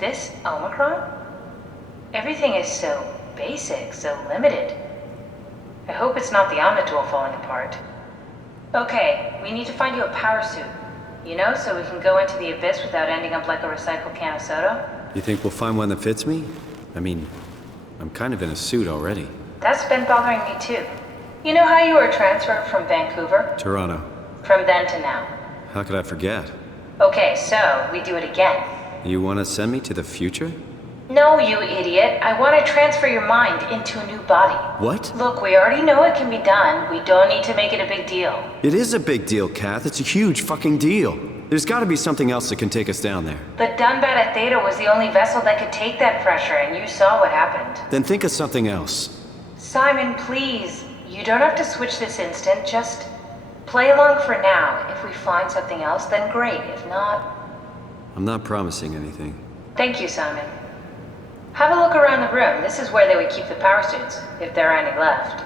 this Omicron? Everything is so basic, so limited. I hope it's not the Omnitool falling apart. Okay, we need to find you a power suit. You know, so we can go into the abyss without ending up like a recycled can of soda. You think we'll find one that fits me? I mean, I'm kind of in a suit already. That's been bothering me too. You know how you were transferred from Vancouver? Toronto. From then to now. How could I forget? Okay, so we do it again. You want to send me to the future? No, you idiot. I want to transfer your mind into a new body. What? Look, we already know it can be done. We don't need to make it a big deal. It is a big deal, Kath. It's a huge fucking deal. There's got to be something else that can take us down there. The Dunbat at Theta was the only vessel that could take that pressure, and you saw what happened. Then think of something else. Simon, please. You don't have to switch this instant. Just play along for now. If we find something else, then great. If not... I'm not promising anything. Thank you, Simon. Have a look around the room. This is where they would keep the power suits, if there are any left.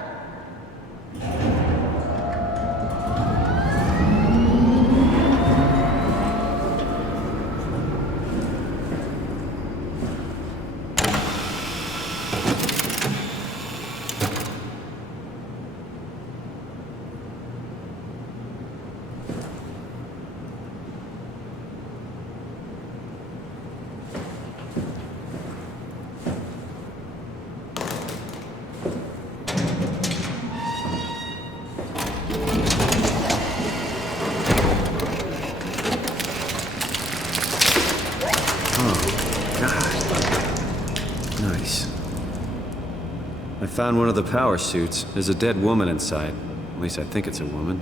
I found one of the power suits. There's a dead woman inside. At least I think it's a woman.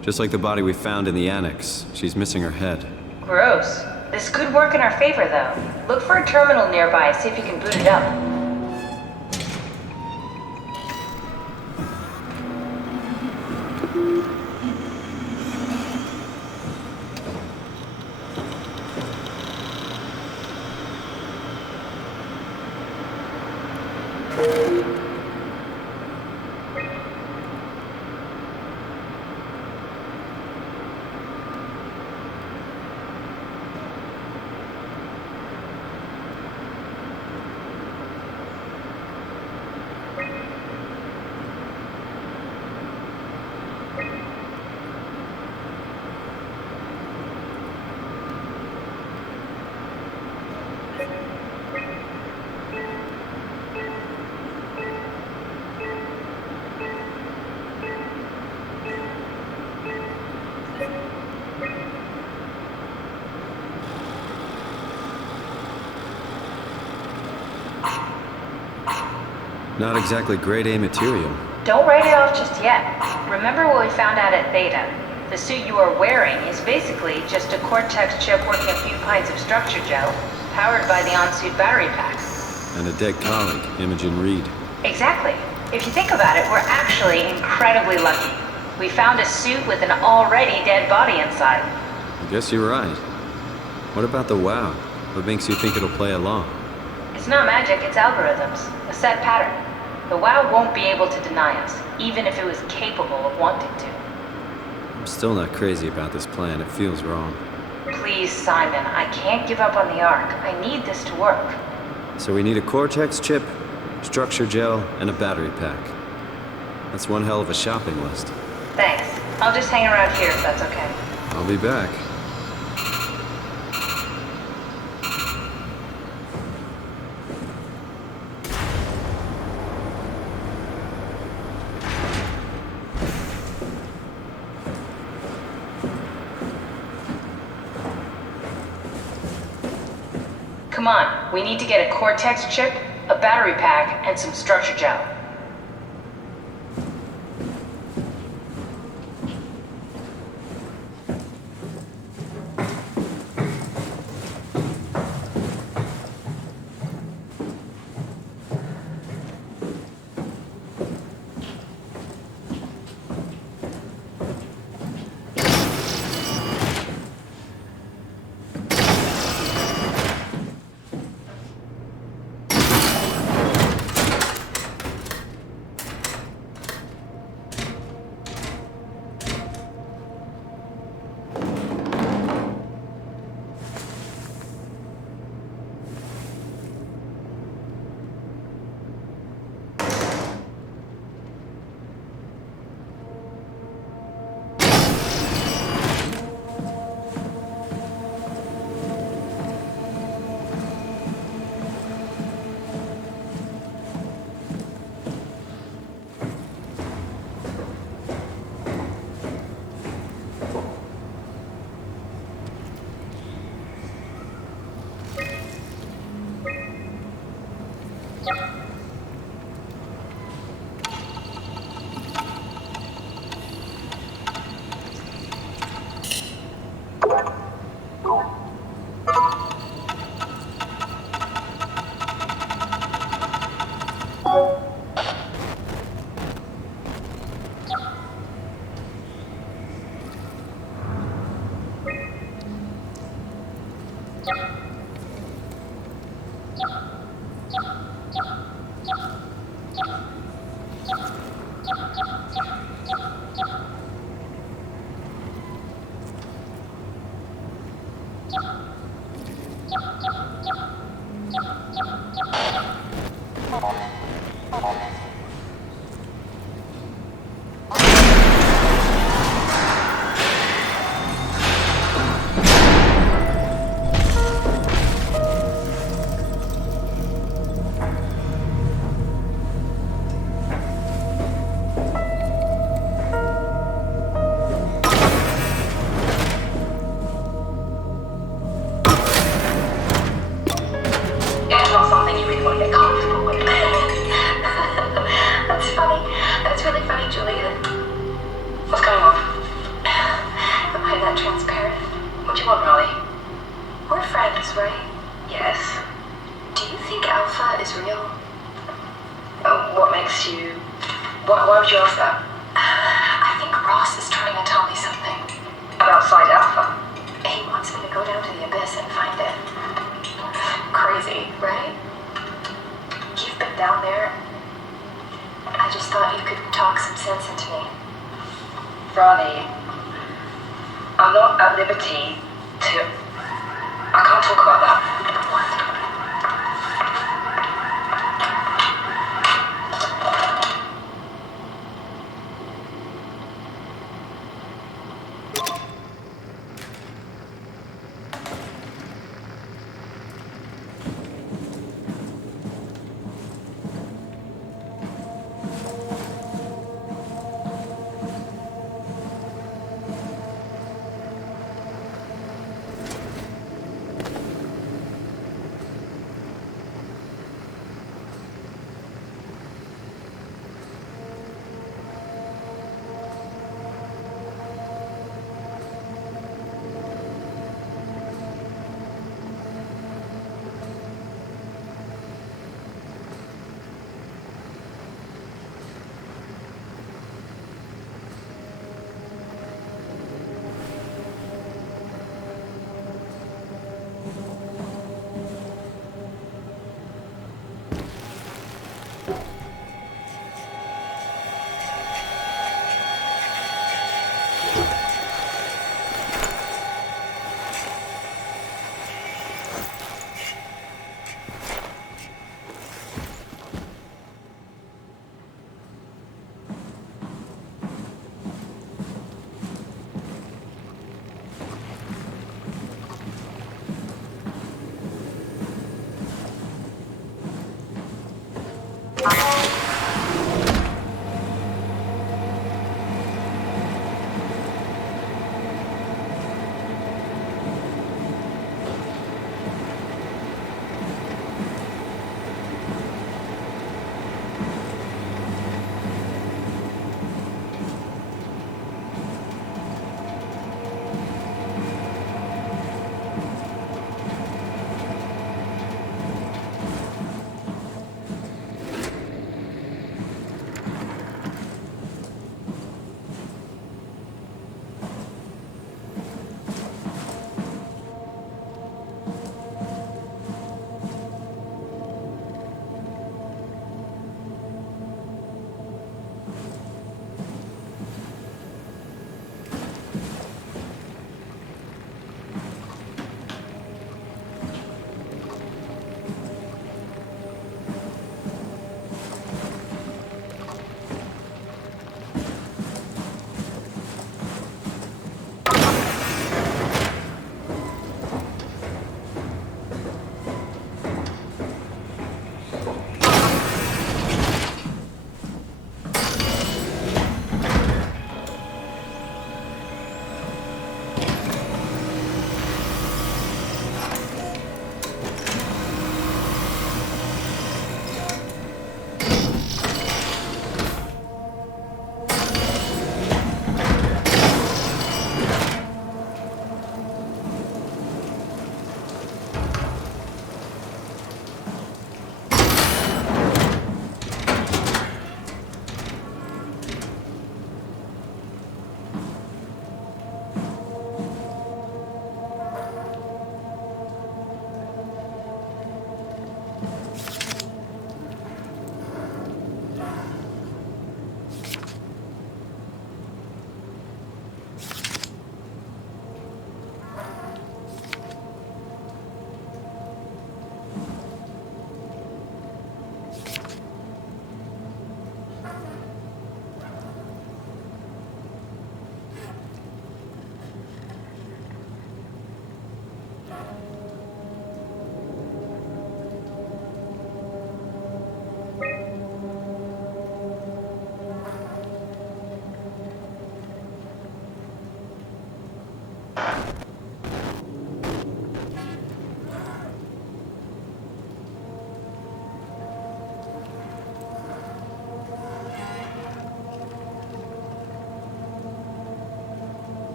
Just like the body we found in the annex. She's missing her head. Gross. This could work in our favor, though. Look for a terminal nearby, see if you can boot it up. Not exactly grade A material. Don't write it off just yet. Remember what we found out at Theta. The suit you are wearing is basically just a Cortex chip working a few pints of structure gel, powered by the on-suit battery pack. And a dead colleague, Imogen Reed. Exactly. If you think about it, we're actually incredibly lucky. We found a suit with an already dead body inside. I guess you're right. What about the WoW? What makes you think it'll play along? It's not magic, it's algorithms. A set pattern. The WoW won't be able to deny us, even if it was capable of wanting to. I'm still not crazy about this plan. It feels wrong. Please, Simon, I can't give up on the Ark. I need this to work. So we need a Cortex chip, structure gel, and a battery pack. That's one hell of a shopping list. Thanks. I'll just hang around here if that's okay. I'll be back. Come on, we need to get a Cortex chip, a battery pack, and some structure gel. It's not something you really want to get comfortable with. That's funny. That's really funny, Julia. What's going on? Am I that transparent? What do you want, Riley? We're friends, right? Yes. Do you think Alpha is real? What makes you... Why would you ask that? I think Ross is trying to tell me something. About Side Alpha? He wants me to go down to the Abyss and find it. Crazy, right? You've been down there. I just thought you could talk some sense into me. Riley, I'm not at liberty to... I can't talk about that.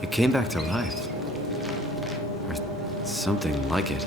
It came back to life. Or something like it.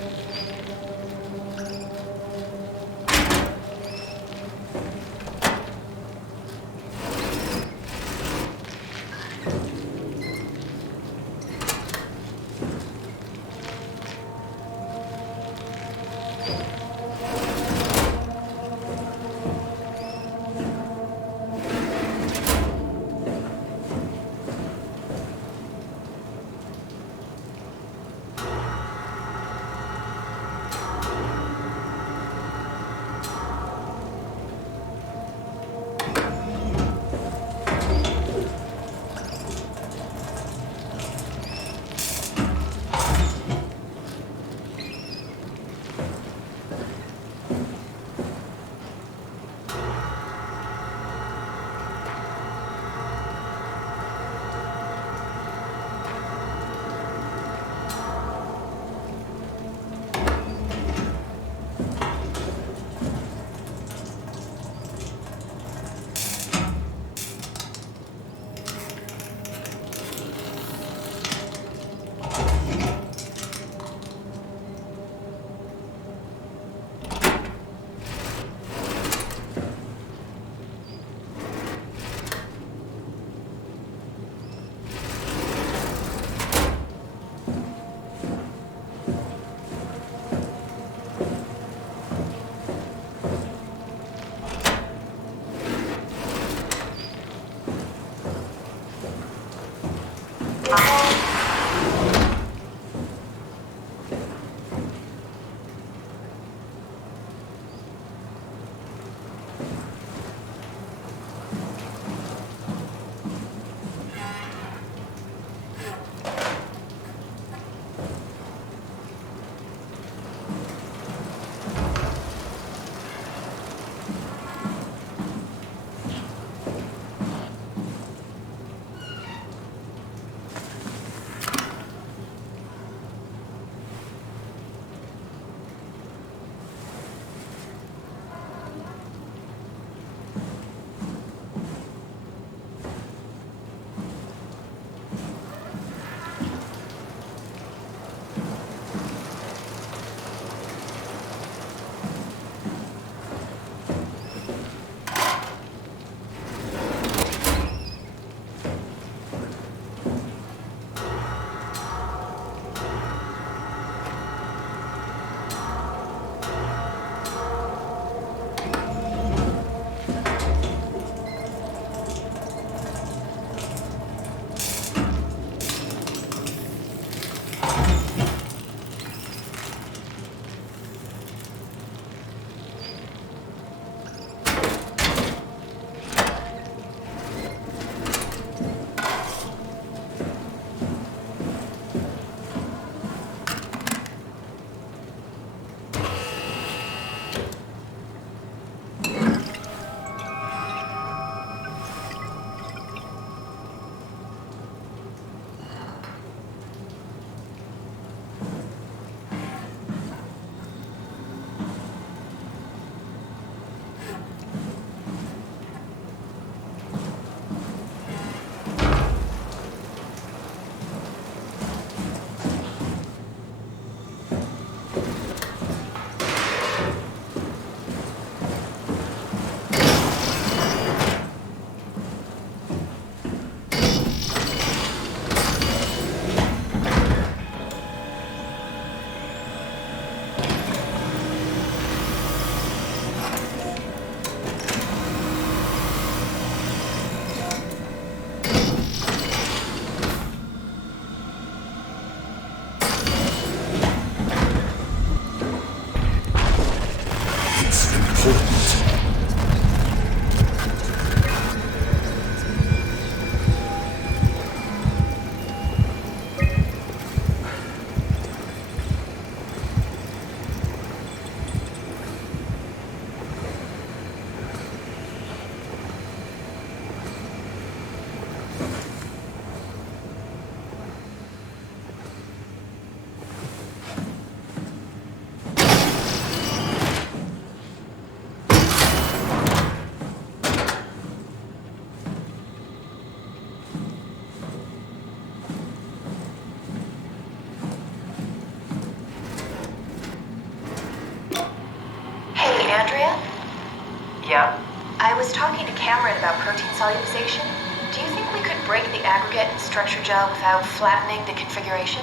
read about protein solubilization. Do you think we could break the aggregate and structure gel without flattening the configuration?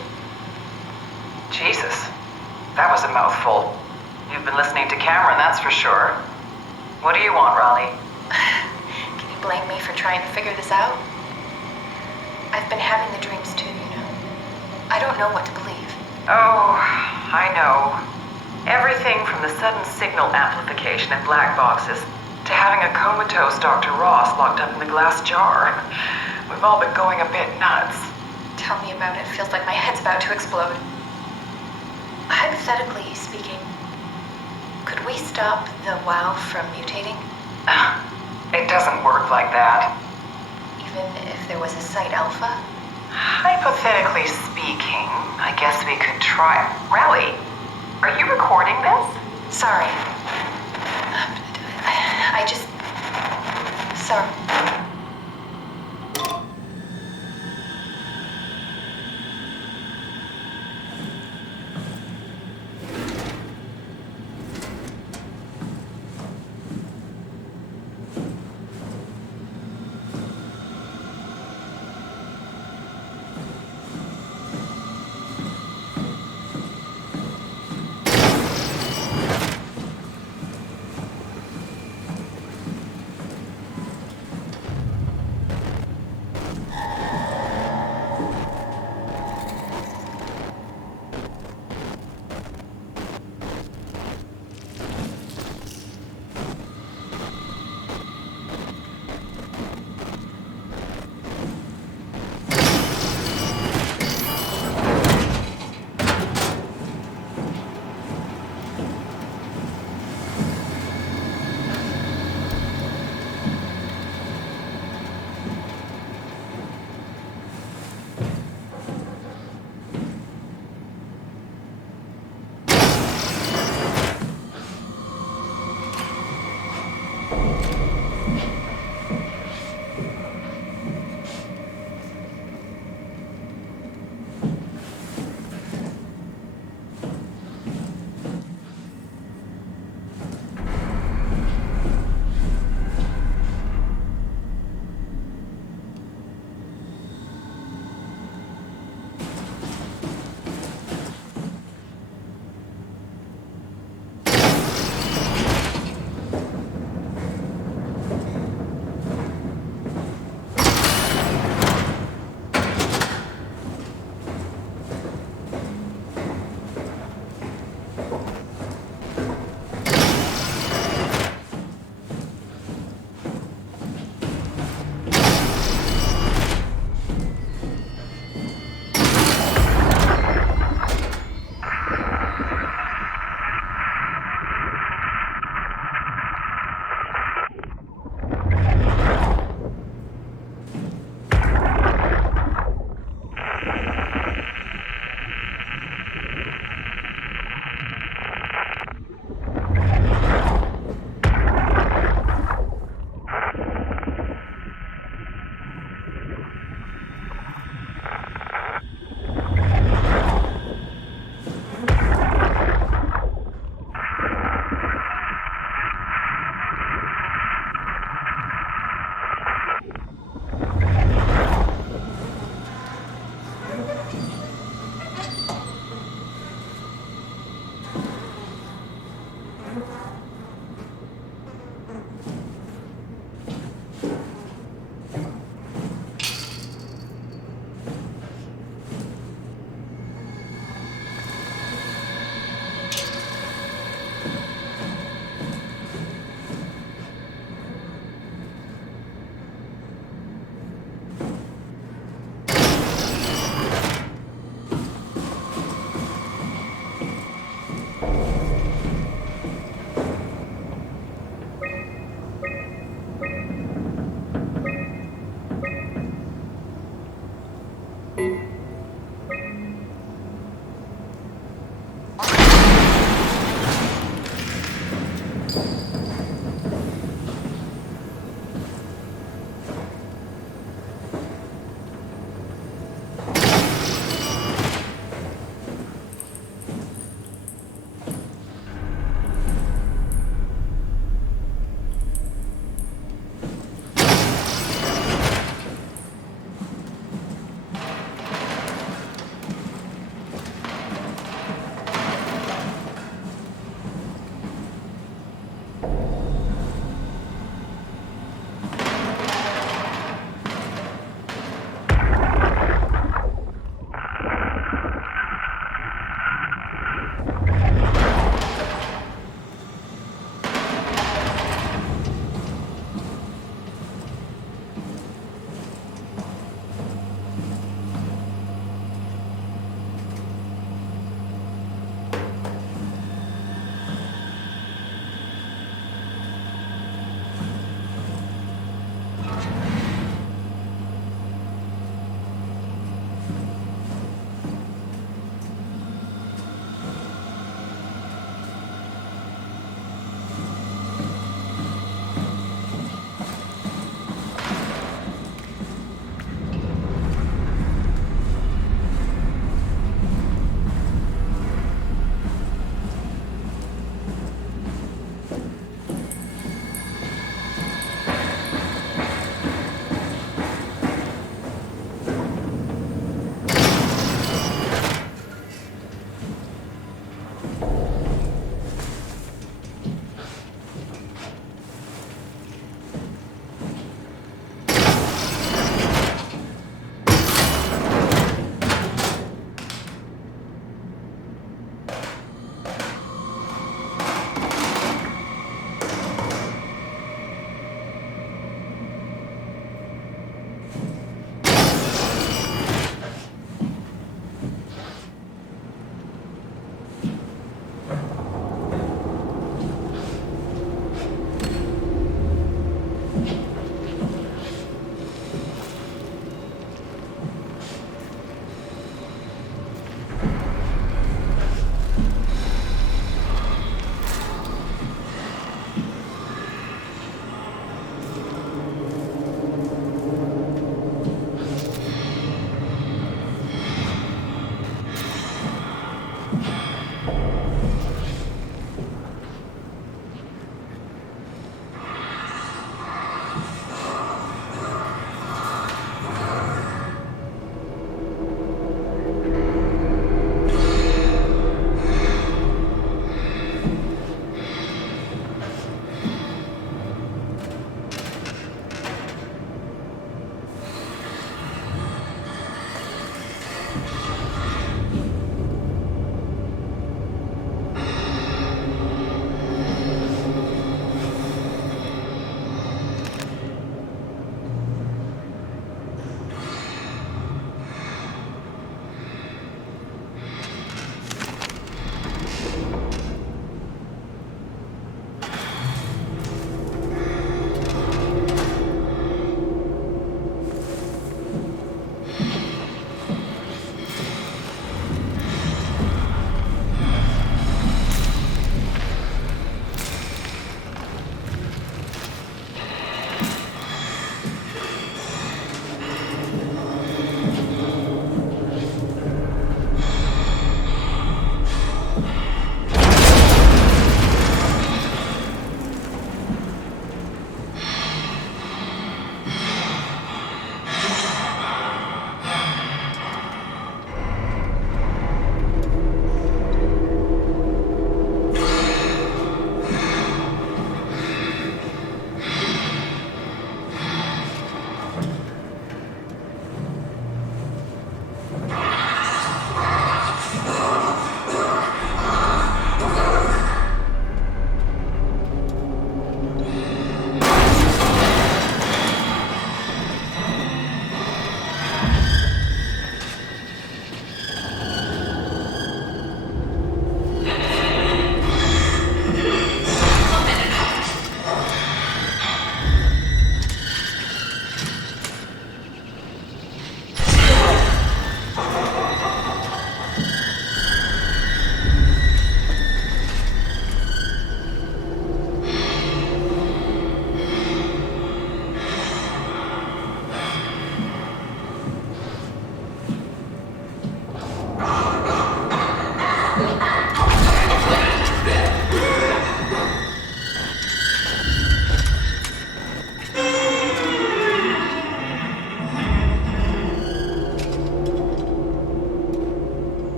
Jesus, that was a mouthful. You've been listening to Cameron, that's for sure. What do you want, Raleigh? Can you blame me for trying to figure this out? I've been having the dreams too, you know. I don't know what to believe. Oh, I know. Everything from the sudden signal amplification in black boxes to having a comatose Dr. Ross locked up in the glass jar. We've all been going a bit nuts. Tell me about it. Feels like my head's about to explode. Hypothetically speaking, could we stop the WoW from mutating? It doesn't work like that. Even if there was a site alpha? Hypothetically speaking, I guess we could try. Raleigh, are you recording this? Sorry. I just... Sorry.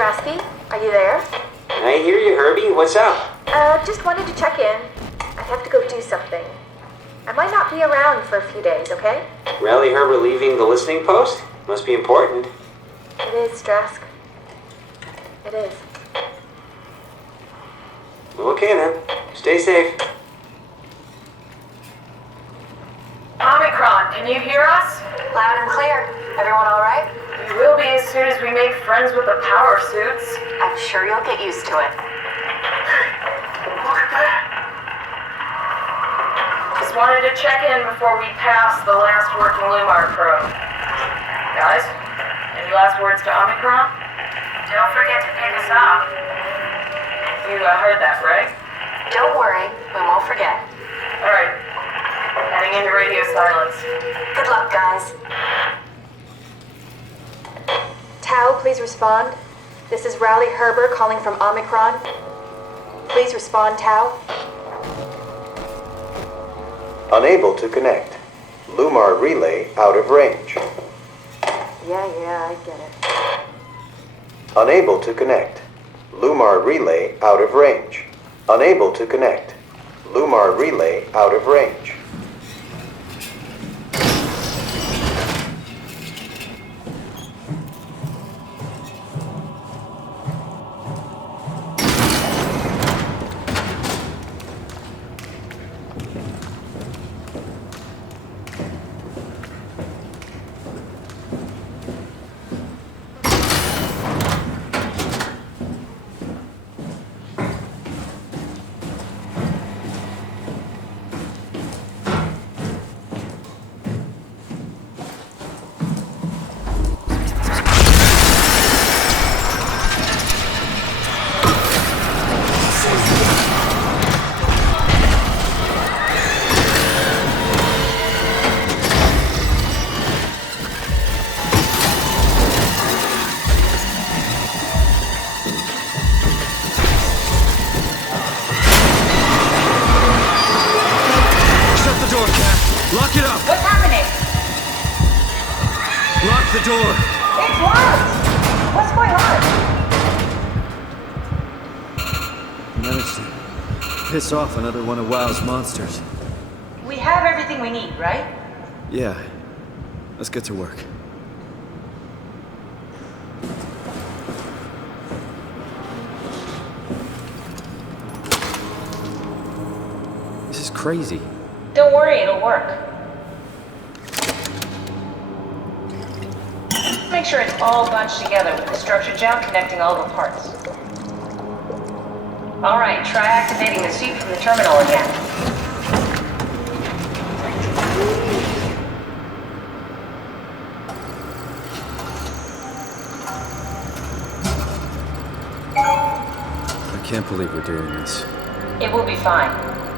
Strasky, are you there? I hear you, Herbie. What's up? Just wanted to check in. I have to go do something. I might not be around for a few days, okay? Rally Herbert leaving the listening post? Must be important. It is, Strask. It is. Okay then. Stay safe. Omicron, can you hear us? Loud and clear. Everyone all right? We will be as soon as we make friends with the power suits. I'm sure you'll get used to it. Look at that. Just wanted to check in before we pass the last working Lumar probe. Guys, any last words to Omicron? Don't forget to pick us up. You heard that, right? Don't worry, we won't forget. Alright. Heading into radio silence. Good luck, guys. Tau, please respond. This is Rally Herber calling from Omicron. Please respond, Tau. Unable to connect. Lumar relay out of range. Yeah, I get it. Unable to connect. Lumar relay out of range. Unable to connect. Lumar relay out of range. Lock it up! What's happening? Lock the door! It's locked! What's going on? Managed to piss off another one of WoW's monsters. We have everything we need, right? Yeah. Let's get to work. This is crazy. Don't worry, it'll work. Make sure it's all bunched together with the structure gel connecting all the parts. Alright, try activating the suit from the terminal again. I can't believe we're doing this. It will be fine.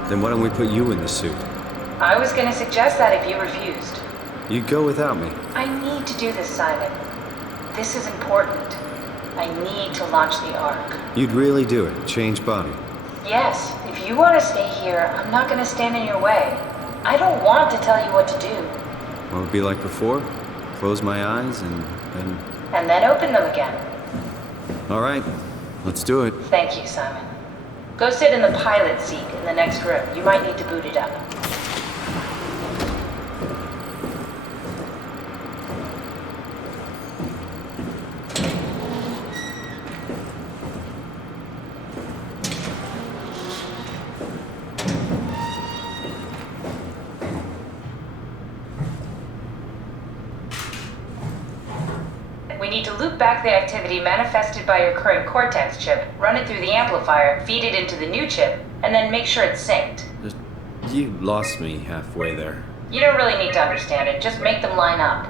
Then why don't we put you in the suit? I was gonna suggest that if you refused. You go without me. I need to do this, Simon. This is important. I I need to launch the Ark. You'd really do it? Change body? Yes, if you want to stay here, I'm not going to stand in your way. I don't want to tell you what to do. What would it be like before? Close my eyes and then... And then open them again. Alright, let's do it. Thank you, Simon. Go sit in the pilot seat in the next room. You might need to boot it up. We need to loop back the activity manifested by your current Cortex chip, run it through the amplifier, feed it into the new chip, and then make sure it's synced. You lost me halfway there. You don't really need to understand it, just make them line up.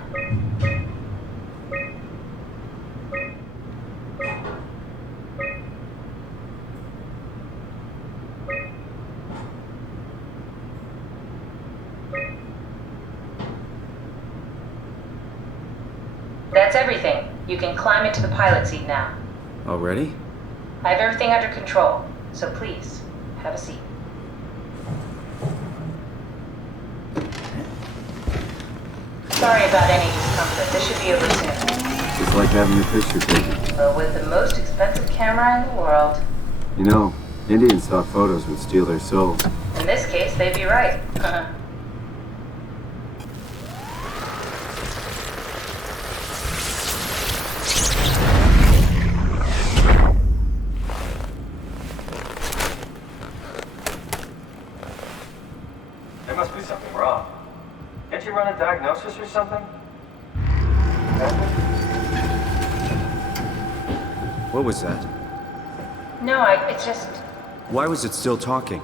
That's everything. You can climb into the pilot seat now. Already? I have everything under control, so please, have a seat. Sorry about any discomfort. This should be over soon. It's like having your picture taken. But with the most expensive camera in the world. You know, Indians thought photos would steal their souls. In this case, they'd be right. There must be something wrong. Can't you run a diagnosis or something? What was that? No, it's just... Why was it still talking?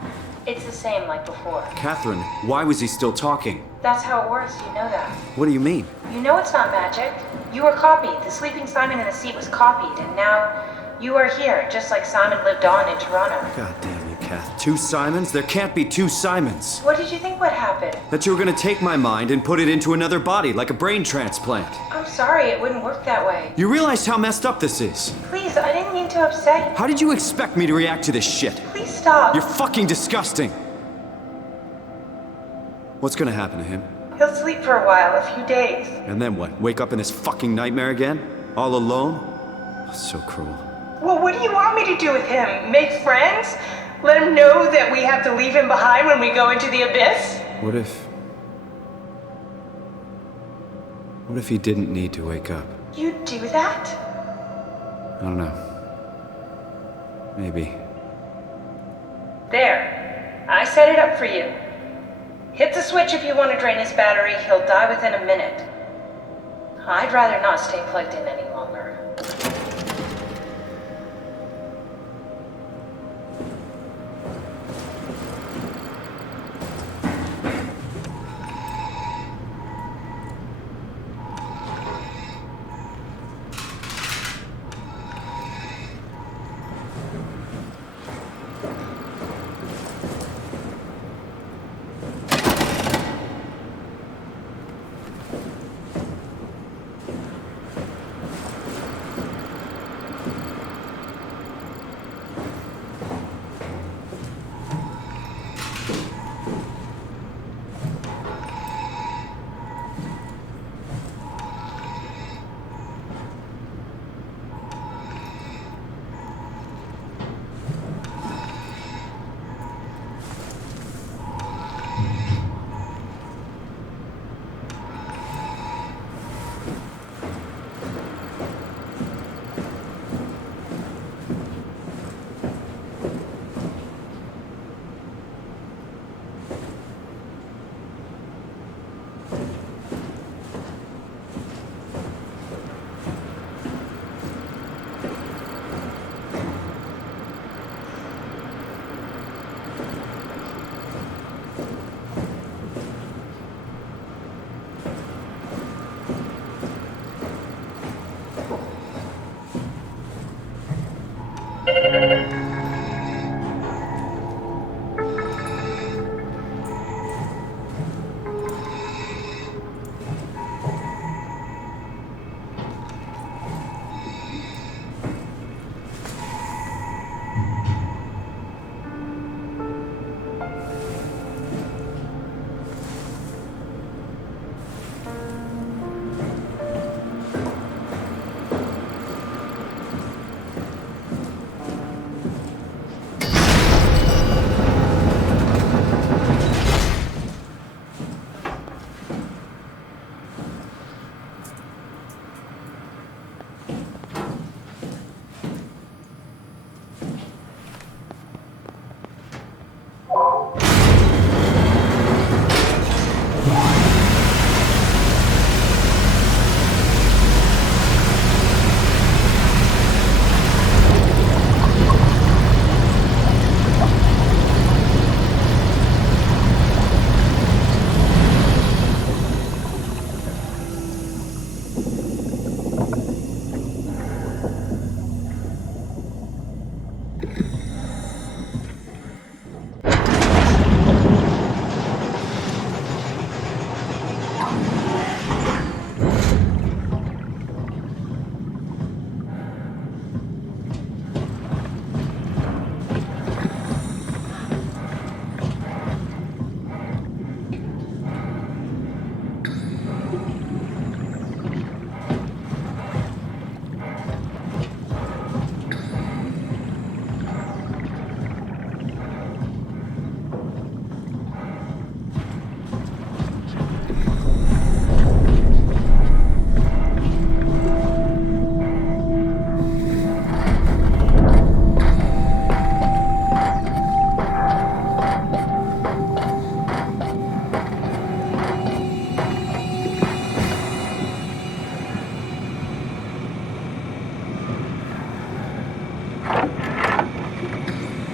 It's the same like before. Catherine, why was he still talking? That's how it works, you know that. What do you mean? You know it's not magic. You were copied. The sleeping Simon in the seat was copied, and now you are here, just like Simon lived on in Toronto. God damn you, Kath. 2 Simons? There can't be 2 Simons. What did you think would happen? That you were gonna take my mind and put it into another body, like a brain transplant. I'm sorry, it wouldn't work that way. You realize how messed up this is? Please, I didn't mean to upset you. How did you expect me to react to this shit? Please stop. You're fucking disgusting. What's gonna happen to him? He'll sleep for a while, a few days. And then what? Wake up in this fucking nightmare again? All alone? So cruel. Well, what do you want me to do with him? Make friends? Let him know that we have to leave him behind when we go into the abyss? What if he didn't need to wake up? You'd do that? I don't know. Maybe. There. I set it up for you. Hit the switch if you want to drain his battery. He'll die within a minute. I'd rather not stay plugged in any longer.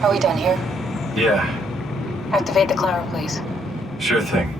Are we done here? Yeah, Activate the climber, please. sure thing.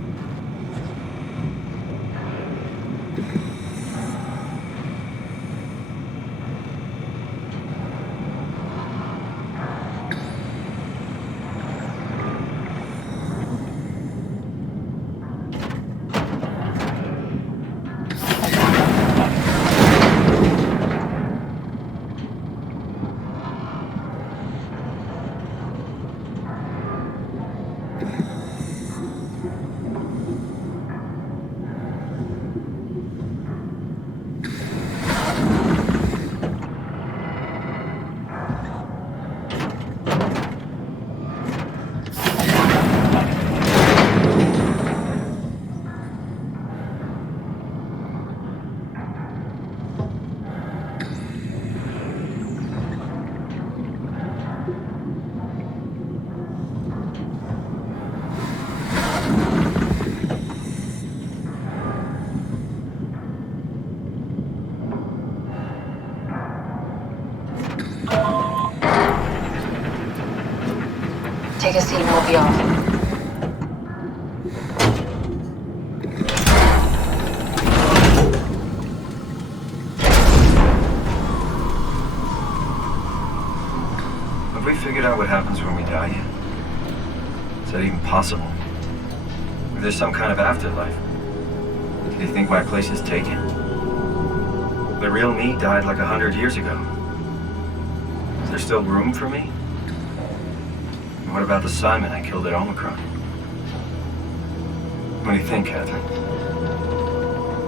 Take a seat and we'll be off. Have we figured out what happens when we die yet? Is that even possible? Or there's some kind of afterlife? Do you think my place is taken? The real me died like 100 years ago. Is there still room for me? And what about the Simon I killed at Omicron? What do you think, Catherine?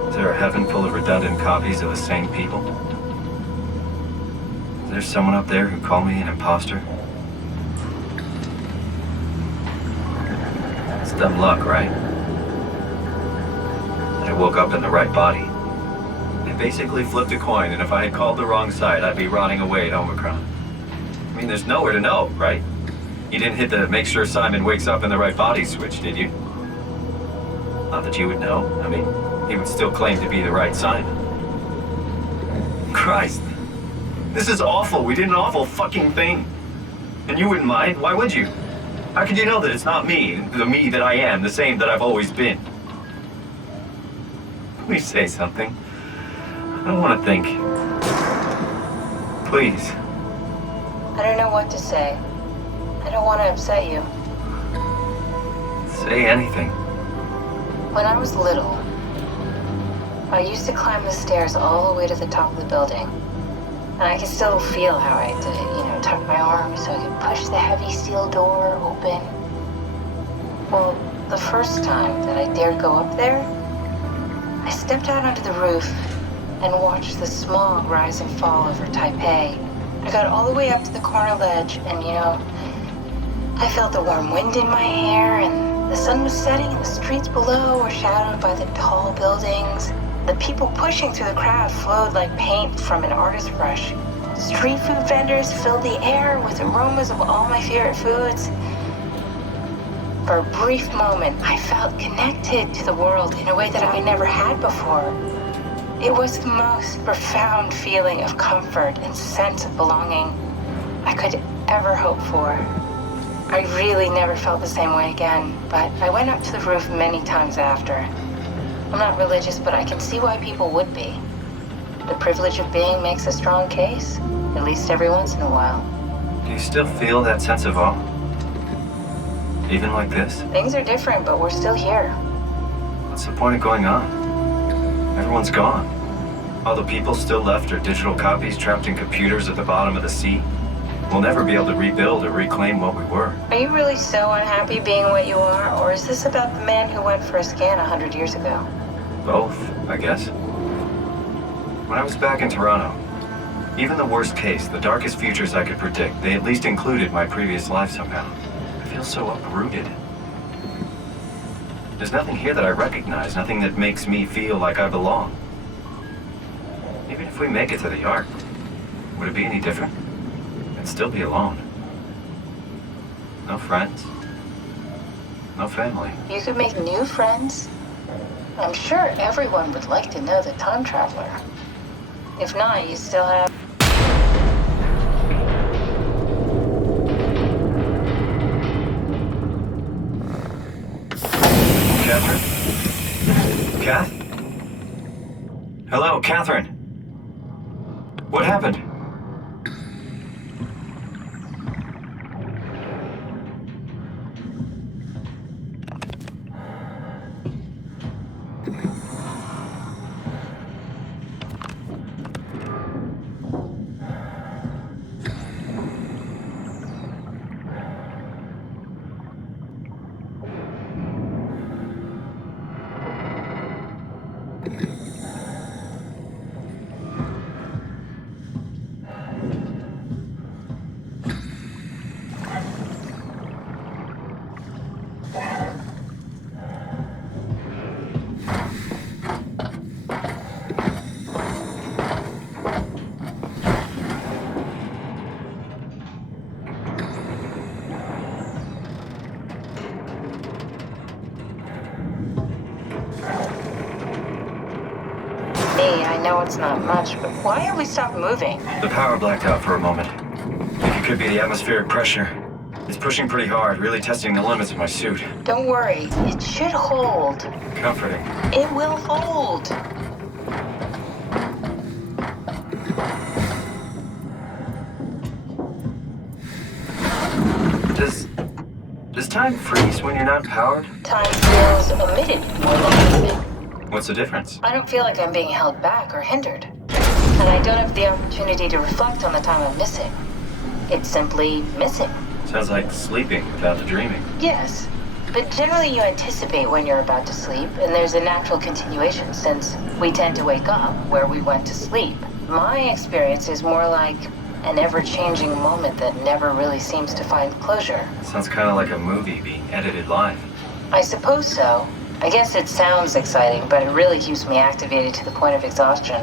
Is there a heaven full of redundant copies of the same people? Is there someone up there who called me an imposter? It's dumb luck, right? I woke up in the right body. I basically flipped a coin, and if I had called the wrong side, I'd be rotting away at Omicron. I mean, there's nowhere to know, right? You didn't hit the make sure Simon wakes up in the right body switch, did you? Not that you would know. I mean, he would still claim to be the right Simon. Christ. This is awful. We did an awful fucking thing. And you wouldn't mind? Why would you? How could you know that it's not me, the me that I am, the same that I've always been? Please say something. I don't want to think. Please. I don't know what to say. I don't want to upset you. Say anything. When I was little, I used to climb the stairs all the way to the top of the building. And I can still feel how I had to, tuck my arms so I could push the heavy steel door open. Well, the first time that I dared go up there, I stepped out onto the roof and watched the smog rise and fall over Taipei. I got all the way up to the corner ledge and, I felt the warm wind in my hair and the sun was setting and the streets below were shadowed by the tall buildings. The people pushing through the crowd flowed like paint from an artist's brush. Street food vendors filled the air with aromas of all my favorite foods. For a brief moment, I felt connected to the world in a way that I never had before. It was the most profound feeling of comfort and sense of belonging I could ever hope for. I really never felt the same way again, but I went up to the roof many times after. I'm not religious, but I can see why people would be. The privilege of being makes a strong case, at least every once in a while. Do you still feel that sense of awe? Even like this? Things are different, but we're still here. What's the point of going on? Everyone's gone. All the people still left are digital copies trapped in computers at the bottom of the sea. We'll never be able to rebuild or reclaim what we were. Are you really so unhappy being what you are, or is this about the man who went for a scan 100 years ago? Both, I guess. When I was back in Toronto, even the worst case, the darkest futures I could predict, they at least included my previous life somehow. I feel so uprooted. There's nothing here that I recognize, nothing that makes me feel like I belong. Even if we make it to the Ark, would it be any different? I'd still be alone. No friends. No family. You could make new friends. I'm sure everyone would like to know the time traveler. If not, you still have... know it's not much, but why have we stopped moving? The power blacked out for a moment. I think it could be the atmospheric pressure. It's pushing pretty hard, really testing the limits of my suit. Don't worry, it should hold. Comforting. It will hold. Does time freeze when you're not powered? Time feels omitted more than missing. What's the difference? I don't feel like I'm being held back or hindered. And I don't have the opportunity to reflect on the time I'm missing. It's simply missing. Sounds like sleeping without the dreaming. Yes, but generally you anticipate when you're about to sleep, and there's a natural continuation since we tend to wake up where we went to sleep. My experience is more like an ever-changing moment that never really seems to find closure. Sounds kind of like a movie being edited live. I suppose so. I guess it sounds exciting, but it really keeps me activated to the point of exhaustion.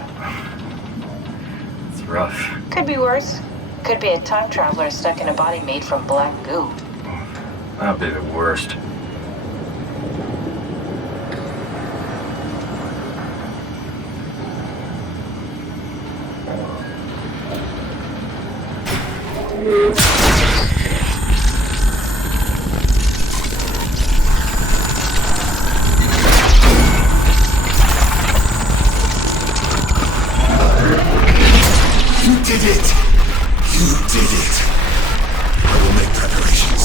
It's rough. Could be worse. Could be a time traveler stuck in a body made from black goo. That'd be the worst. You did it! You did it! I will make preparations.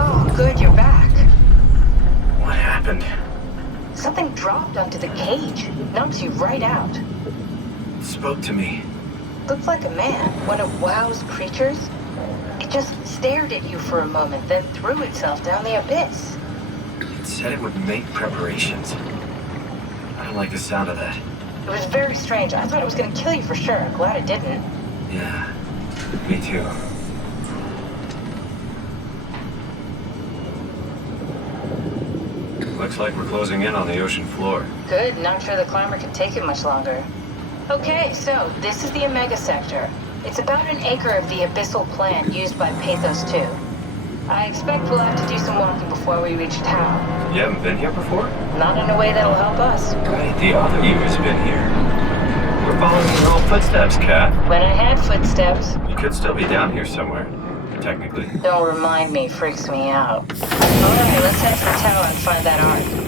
Oh, good, you're back. What happened? Something dropped onto the cage. Knocks you right out. It spoke to me. Looked like a man, one of WoW's creatures. It just stared at you for a moment, then threw itself down the abyss. It said it would make preparations. I don't like the sound of that. It was very strange. I thought it was going to kill you for sure. I'm glad it didn't. Yeah, me too. Looks like we're closing in on the ocean floor. Good, not sure the climber can take it much longer. Okay, so this is the Omega Sector. It's about an acre of the abyssal plant used by Pathos 2. I expect we'll have to do some walking before we reach town. You haven't been here before? Not in a way that'll help us. Right, the other you has been here. We're following your old footsteps, Kat. When I had footsteps. You could still be down here somewhere, technically. Don't remind me, freaks me out. Alright, let's head for town and find that ark.